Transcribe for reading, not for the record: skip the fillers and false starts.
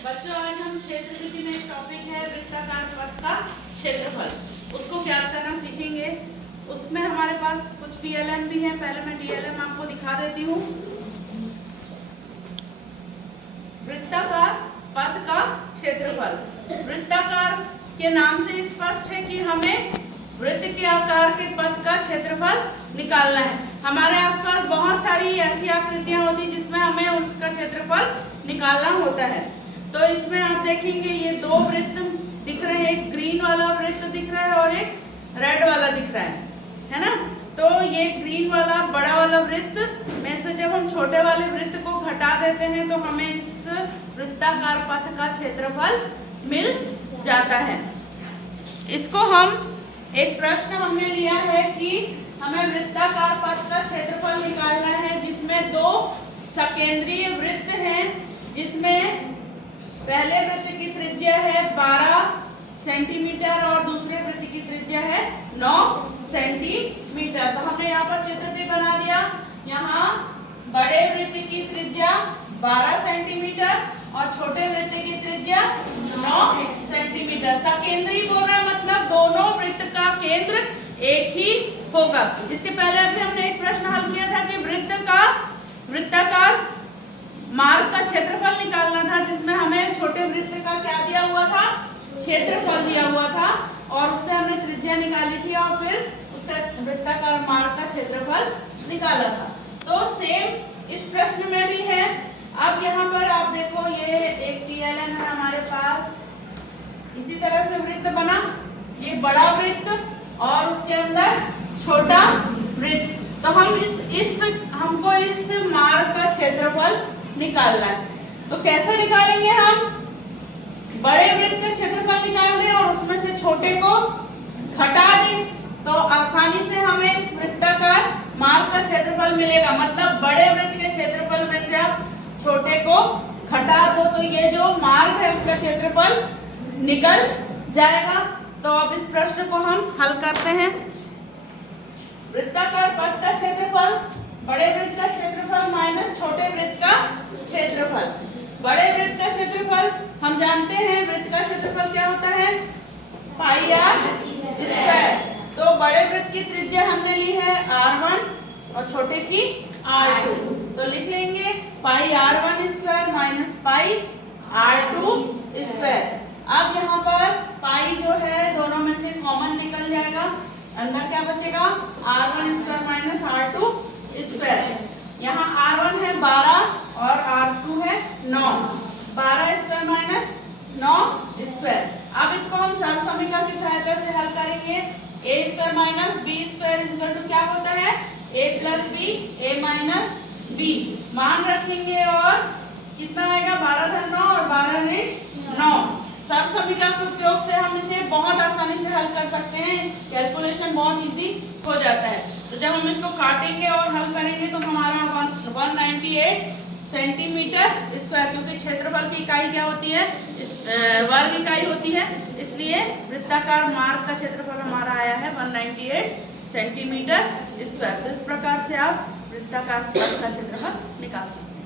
बच्चों आज हम क्षेत्र विधि में एक टॉपिक है वृत्ताकार पथ का क्षेत्रफल, उसको ज्ञात करना सीखेंगे। उसमें हमारे पास कुछ डीएलएम भी है। पहले मैं डीएलएम आपको दिखा देती हूँ। वृत्ताकार पथ का क्षेत्रफल, वृत्ताकार के नाम से स्पष्ट है कि हमें वृत्त के आकार के पथ का क्षेत्रफल निकालना है। हमारे आसपास बहुत सारी ऐसी आकृतियां होती हैं जिसमें हमें उसका क्षेत्रफल निकालना होता है। तो इसमें आप देखेंगे ये दो वृत्त दिख रहे हैं, एक ग्रीन वाला वृत्त दिख रहा है और एक रेड वाला दिख रहा है ना। तो ये ग्रीन वाला बड़ा वाला वृत्त में से जब हम छोटे वाले वृत्त को घटा देते हैं तो हमें इस वृत्ताकार पथ का क्षेत्रफल मिल जाता है। इसको हम एक प्रश्न हमने लिया है कि हमें वृत्ताकार पथ का क्षेत्रफल निकालना है जिसमें दो सकेंद्रीय वृत्त हैं, जिसमें पहले वृत्त की त्रिज्या है 12 सेंटीमीटर और दूसरे वृत्त की त्रिज्या है 9 सेंटीमीटर। तो हमने यहाँ पर चित्र भी बना दिया। यहाँ बड़े वृत्त की त्रिज्या 12 सेंटीमीटर और छोटे वृत्त की त्रिज्या 9 सेंटीमीटर। सकेंद्रीय बोल रहा है मतलब दोनों वृत्त का केंद्र एक ही होगा। इसके पहले अभी हमने एक प्रश्न हल किया था कि वृत्ताकार मार्ग का क्षेत्रफल निकालना था, जिसमें हमें छोटे वृत्त का क्या दिया हुआ था, क्षेत्रफल दिया हुआ था और उससे हमने त्रिज्या निकाली थी और फिर उसका वृत्ताकार मार्ग का क्षेत्रफल निकाला था। तो सेम इस प्रश्न में भी है। अब यहाँ पर आप देखो ये एक टीएलएन है हमारे पास, इसी तरह से वृत्त बना, ये बड़ा वृत्त और उसके अंदर छोटा वृत्त। तो हम हमको इस मार्ग का क्षेत्रफल निकालना है। तो कैसे निकालेंगे हम? बड़े वृत्त का क्षेत्रफल निकाल दें और उसमें से छोटे को घटा दें तो आसानी से हमें इस वृत्ताकार मार्ग का क्षेत्रफल मिलेगा। मतलब बड़े वृत्त के क्षेत्रफल में से आप छोटे को घटा दो तो ये जो मार्ग है उसका क्षेत्रफल निकल जाएगा। तो अब इस प्रश्न को हम हल करते हैं। वृत्ताकार पथ का क्षेत्रफल बड़े वृत्त का क्षेत्रफल माइनस छोटे वृत्त का क्षेत्रफल। बड़े वृत्त का क्षेत्रफल हम जानते हैं, वृत्त का क्षेत्रफल क्या होता है, पाई आर स्क्वायर। तो बड़े वृत्त की त्रिज्या हमने ली है r1 और छोटे की r2। तो लिख लेंगे पाई r1 square minus pi r2 square. अब यहाँ पर पाई जो है दोनों में से कॉमन निकल जाएगा, अंदर क्या बचेगा, r1 square minus r2 square. यहाँ r1 है 12 और r2 है 9, 12 स्क्वायर माइनस 9 स्क्वायर। अब इसको हम सरलसमीकरण की सहायता से हल करेंगे। a square minus b square equal to क्या होता है, a plus b, a minus b। मान रखेंगे और कितना आएगा, 12 धन 9 और 12 ने 9। सरलसमीकरण के उपयोग से हम इसे बहुत आसानी से हल कर सकते हैं, कैलकुलेशन बहुत इजी हो जाता है। तो जब हम इसको काटेंगे और हल करेंगे तो हमारा 198 सेंटीमीटर स्क्वायर, क्योंकि क्षेत्रफल की इकाई क्या होती है, वर्ग इकाई होती है, इसलिए वृत्ताकार मार्ग का क्षेत्रफल हमारा आया है 198 सेंटीमीटर स्क्वायर। तो इस प्रकार से आप वृत्ताकार मार्ग का क्षेत्रफल निकाल सकते हैं।